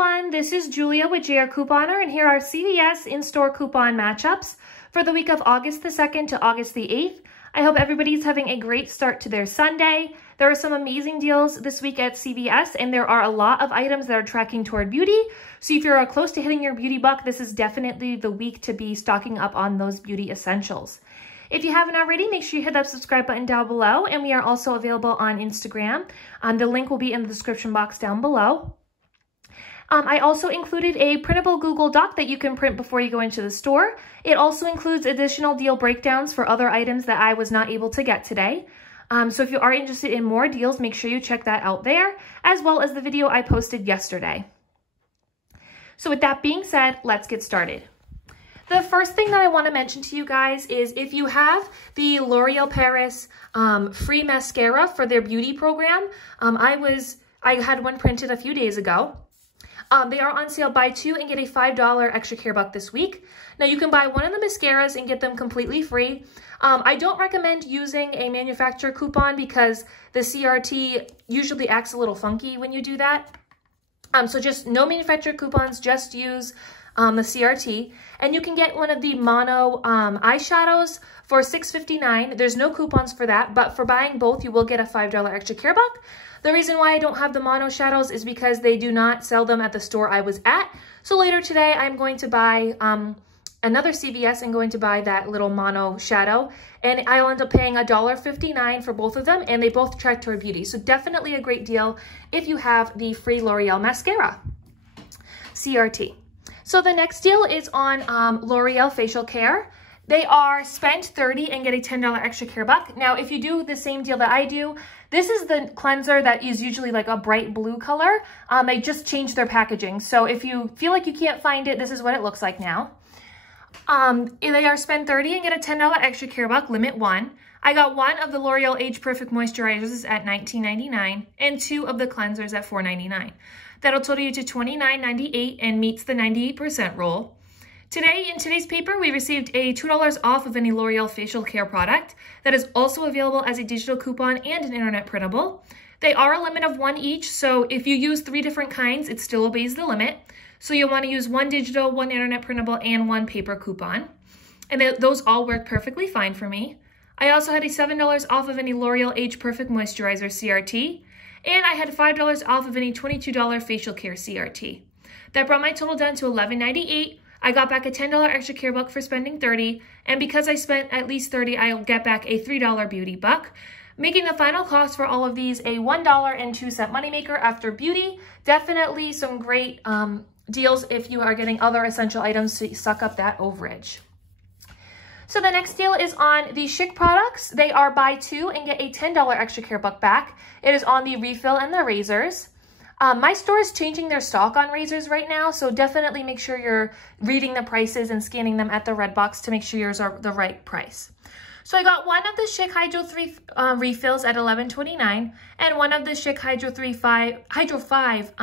everyone, this is Julia with JR Couponer, and here are CVS in-store coupon matchups for the week of August the 2nd to August the 8th. I hope everybody's having a great start to their Sunday. There are some amazing deals this week at CVS, and there are a lot of items that are tracking toward beauty. So if you're close to hitting your beauty buck, this is definitely the week to be stocking up on those beauty essentials. If you haven't already, make sure you hit that subscribe button down below, and we are also available on Instagram. The link will be in the description box down below. I also included a printable Google Doc that you can print before you go into the store. It also includes additional deal breakdowns for other items that I was not able to get today. So if you are interested in more deals, make sure you check that out there, as well as the video I posted yesterday. So with that being said, let's get started. The first thing that I want to mention to you guys is if you have the L'Oreal Paris free mascara for their beauty program, I had one printed a few days ago. They are on sale. Buy two and get a $5 extra care buck this week. Now you can buy one of the mascaras and get them completely free. I don't recommend using a manufacturer coupon because the CRT usually acts a little funky when you do that. So just no manufacturer coupons, just use the CRT, and you can get one of the mono eyeshadows for $6.59. There's no coupons for that, but for buying both, you will get a $5 extra care buck. The reason why I don't have the mono shadows is because they do not sell them at the store I was at. So later today, I'm going to buy another CVS and going to buy that little mono shadow, and I'll end up paying $1.59 for both of them, and they both track toward beauty. So definitely a great deal if you have the free L'Oreal mascara, CRT. So the next deal is on L'Oreal Facial Care. They are spend $30 and get a $10 extra care buck. Now, if you do the same deal that I do, this is the cleanser that is usually like a bright blue color. They just changed their packaging. So if you feel like you can't find it, this is what it looks like now. They are spend $30 and get a $10 extra care buck, limit one. I got one of the L'Oreal Age Perfect Moisturizers at $19.99 and two of the cleansers at $4.99. That'll total you to $29.98 and meets the 98% rule. Today, in today's paper, we received a $2 off of any L'Oreal facial care product that is also available as a digital coupon and an internet printable. They are a limit of one each, so if you use 3 different kinds, it still obeys the limit. So you'll want to use one digital, one internet printable, and one paper coupon. And those all work perfectly fine for me. I also had a $7 off of any L'Oreal Age Perfect Moisturizer CRT, and I had $5 off of any $22 facial care CRT. That brought my total down to $11.98. I got back a $10 extra care buck for spending $30, and because I spent at least $30, I'll get back a $3 beauty buck, making the final cost for all of these a $1.02 moneymaker after beauty. Definitely some great deals if you are getting other essential items to suck up that overage. So the next deal is on the Schick products. They are buy two and get a $10 extra care buck back. It is on the refill and the razors. My store is changing their stock on razors right now, so definitely make sure you're reading the prices and scanning them at the red box to make sure yours are the right price. So I got one of the Schick Hydro 3 refills at $11.29 and one of the Schick Hydro 5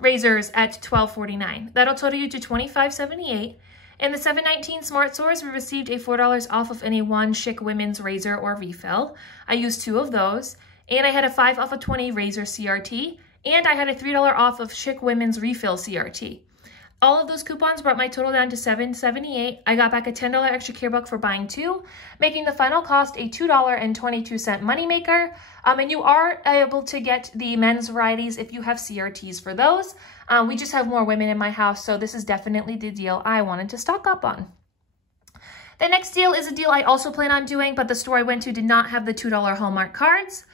razors at $12.49. That'll total you to $25.78. In the $7.19 Smart Stores, we received a $4 off of any one Schick women's razor or refill. I used 2 of those, and I had a 5 off of 20 razor CRT, and I had a $3 off of Schick women's refill CRT. All of those coupons brought my total down to $7.78. I got back a $10 extra care buck for buying 2, making the final cost a $2.22 moneymaker. And you are able to get the men's varieties if you have CRTs for those. We just have more women in my house, so this is definitely the deal I wanted to stock up on. The next deal is a deal I also plan on doing, but the store I went to did not have the $2 Hallmark cards.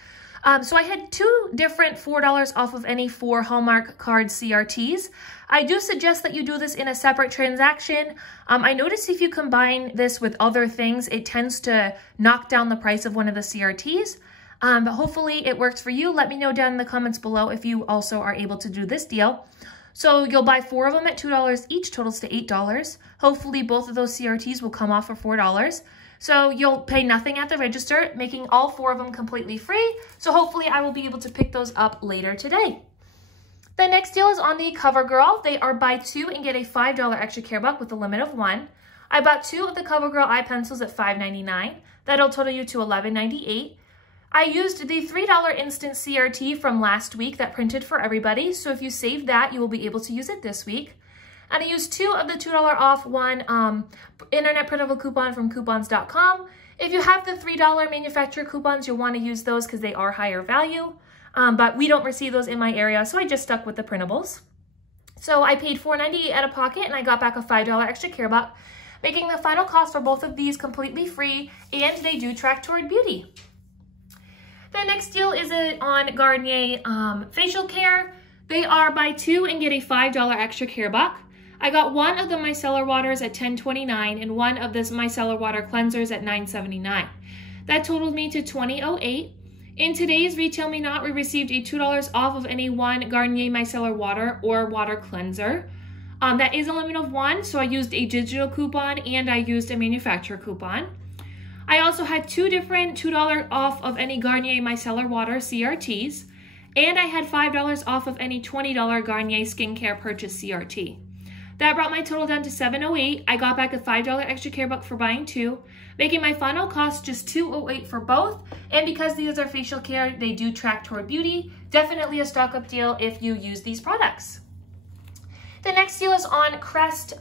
So I had 2 different $4 off of any 4 Hallmark card CRTs. I do suggest that you do this in a separate transaction. I noticed if you combine this with other things, it tends to knock down the price of one of the CRTs. But hopefully it works for you. Let me know down in the comments below if you also are able to do this deal. So you'll buy 4 of them at $2 each, totals to $8. Hopefully both of those CRTs will come off for $4. So you'll pay nothing at the register, making all 4 of them completely free. So hopefully I will be able to pick those up later today. The next deal is on the CoverGirl. They are buy 2 and get a $5 extra care buck with a limit of 1. I bought 2 of the CoverGirl eye pencils at $5.99. That'll total you to $11.98. I used the $3 instant CRT from last week that printed for everybody. So if you save that, you will be able to use it this week. And I used 2 of the $2 off one internet printable coupon from coupons.com. If you have the $3 manufacturer coupons, you'll want to use those because they are higher value. But we don't receive those in my area, so I just stuck with the printables. So I paid $4.98 out of pocket and I got back a $5 extra care buck, making the final cost for both of these completely free, and they do track toward beauty. The next deal is on Garnier facial care. They are buy 2 and get a $5 extra care buck. I got 1 of the micellar waters at $10.29 and 1 of this micellar water cleansers at $9.79. That totaled me to $20.08. In today's Retail Me Not, we received a $2 off of any 1 Garnier micellar water or water cleanser. That is a limit of 1, so I used a digital coupon and I used a manufacturer coupon. I also had 2 different $2 off of any Garnier micellar water CRTs, and I had $5 off of any $20 Garnier skincare purchase CRT. That brought my total down to $7.08. I got back a $5 extra care buck for buying 2, making my final cost just $2.08 for both. And because these are facial care, they do track toward beauty. Definitely a stock up deal if you use these products. The next deal is on Crest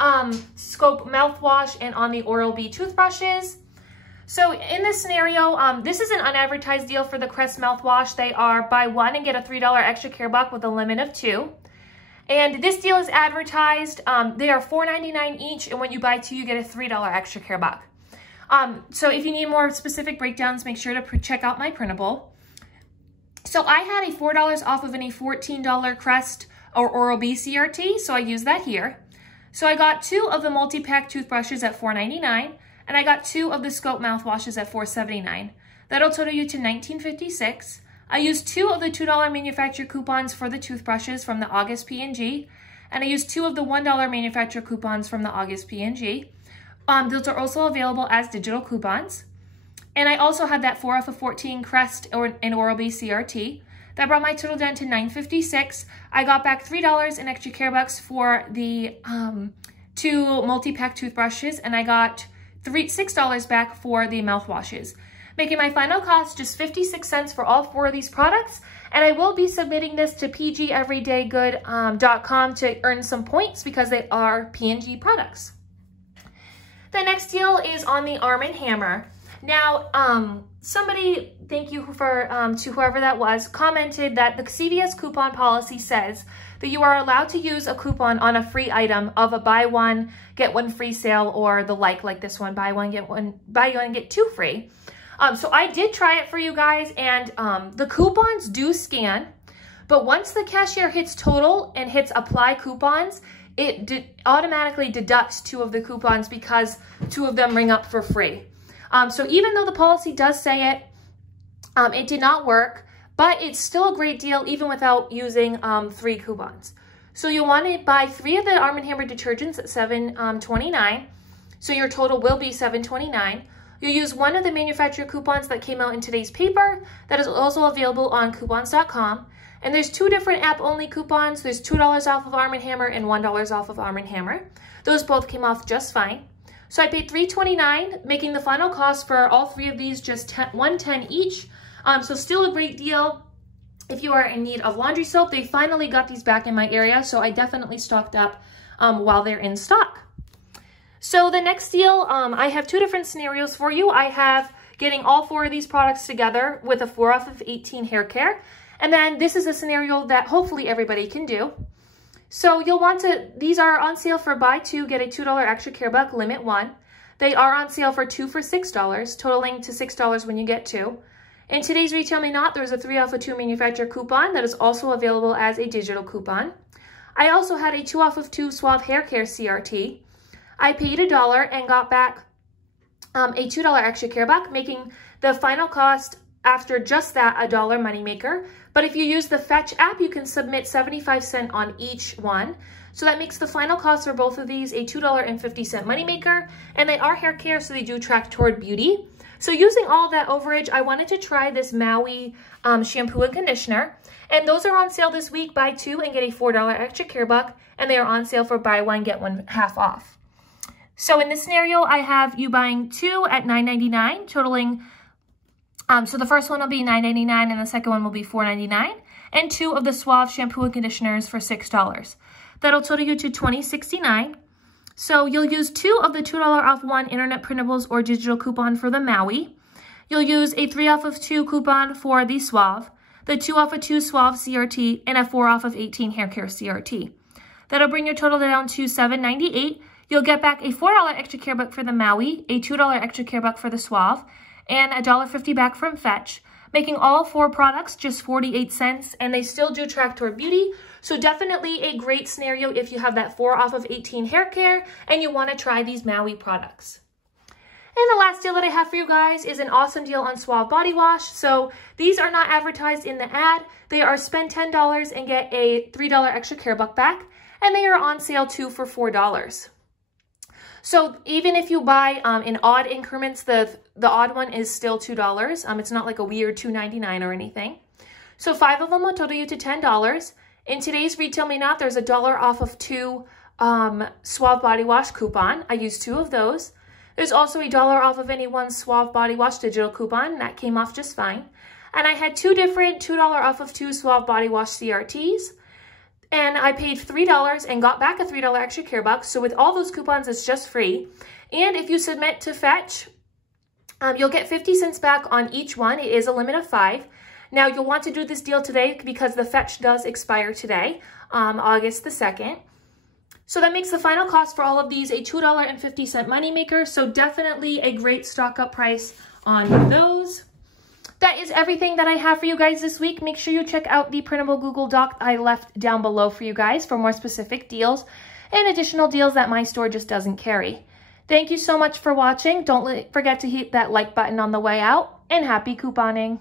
Scope mouthwash and on the Oral-B toothbrushes. So in this scenario, this is an unadvertised deal for the Crest mouthwash. They are buy 1 and get a $3 extra care buck with a limit of 2. And this deal is advertised. They are $4.99 each, and when you buy 2, you get a $3 extra care buck. So if you need more specific breakdowns, make sure to check out my printable. So I had a $4 off of any $14 Crest or Oral-B CRT, so I used that here. So I got 2 of the multi-pack toothbrushes at $4.99, and I got 2 of the Scope mouthwashes at $4.79. That'll total you to $19.56. I used 2 of the $2 manufacturer coupons for the toothbrushes from the August P&G, and I used 2 of the $1 manufacturer coupons from the August P&G. Those are also available as digital coupons. And I also had that 4 off of 14 Crest and Oral-B CRT. That brought my total down to $9.56. I got back $3 in extra care bucks for the 2 multi-pack toothbrushes, and I got $6 back for the mouthwashes, making my final cost just 56 cents for all 4 of these products. And I will be submitting this to pgeverydaygood.com to earn some points because they are P&G products. The next deal is on the Arm & Hammer. Now, somebody, thank you for to whoever that was, commented that the CVS coupon policy says that you are allowed to use a coupon on a free item of a buy 1, get 1 free sale, or the like this one, buy 1, get 2 free. So I did try it for you guys, and the coupons do scan, but once the cashier hits total and hits apply coupons, it automatically deducts 2 of the coupons because 2 of them ring up for free. So even though the policy does say it, it did not work, but it's still a great deal even without using 3 coupons. So you'll want to buy 3 of the Arm & Hammer detergents at $7.29, so your total will be $7.29. You'll use 1 of the manufacturer coupons that came out in today's paper that is also available on coupons.com. And there's 2 different app-only coupons. There's $2 off of Arm & Hammer and $1 off of Arm & Hammer. Those both came off just fine. So I paid $3.29, making the final cost for all 3 of these just $1.10 each. So still a great deal if you are in need of laundry soap. They finally got these back in my area, so I definitely stocked up while they're in stock. So the next deal, I have 2 different scenarios for you. I have getting all 4 of these products together with a 4 off of 18 hair care. And then this is a scenario that hopefully everybody can do. So you'll want to, these are on sale for buy 2, get a $2 extra care buck, limit 1. They are on sale for 2 for $6, totaling to $6 when you get 2. In today's Retail Me Not, there's a 3 off of 2 manufacturer coupon that is also available as a digital coupon. I also had a 2 off of 2 Suave Hair Care CRT. I paid $1 and got back a $2 extra care buck, making the final cost after just that $1 moneymaker. But if you use the Fetch app, you can submit 75 cents on each one. So that makes the final cost for both of these a $2.50 moneymaker. And they are hair care, so they do track toward beauty. So using all of that overage, I wanted to try this Maui shampoo and conditioner. And those are on sale this week. Buy 2 and get a $4 extra care buck. And they are on sale for buy 1, get 1 half off. So in this scenario, I have you buying 2 at $9.99, totaling So the first one will be $9.99 and the second one will be $4.99. And 2 of the Suave shampoo and conditioners for $6. That'll total you to $20.69. So you'll use 2 of the $2 off 1 internet printables or digital coupon for the Maui. You'll use a 3 off of 2 coupon for the Suave, the 2 off of 2 Suave CRT, and a 4 off of 18 hair care CRT. That'll bring your total down to $7.98. You'll get back a $4 extra care buck for the Maui, a $2 extra care buck for the Suave, and a $1.50 back from Fetch, making all 4 products just 48 cents, and they still do track toward beauty. So definitely a great scenario if you have that 4 off of 18 hair care and you want to try these Maui products. And the last deal that I have for you guys is an awesome deal on Suave body wash. So these are not advertised in the ad. They are spend $10 and get a $3 extra care buck back, and they are on sale too for $4. So even if you buy in odd increments, the odd one is still $2. It's not like a weird $2.99 or anything. So 5 of them will total you to $10. In today's Retail Me Not, there's a $1 off of 2 Suave body wash coupon. I used 2 of those. There's also a $1 off of any 1 Suave body wash digital coupon. That came off just fine. And I had 2 different $2 off of 2 Suave body wash CRTs. And I paid $3 and got back a $3 extra care buck. So with all those coupons, it's just free. And if you submit to Fetch, you'll get 50 cents back on each one. It is a limit of 5. Now, you'll want to do this deal today because the Fetch does expire today, August the 2nd. So that makes the final cost for all of these a $2.50 moneymaker. So definitely a great stock up price on those. That is everything that I have for you guys this week. Make sure you check out the printable Google Doc I left down below for you guys for more specific deals and additional deals that my store just doesn't carry. Thank you so much for watching. Don't forget to hit that like button on the way out, and happy couponing.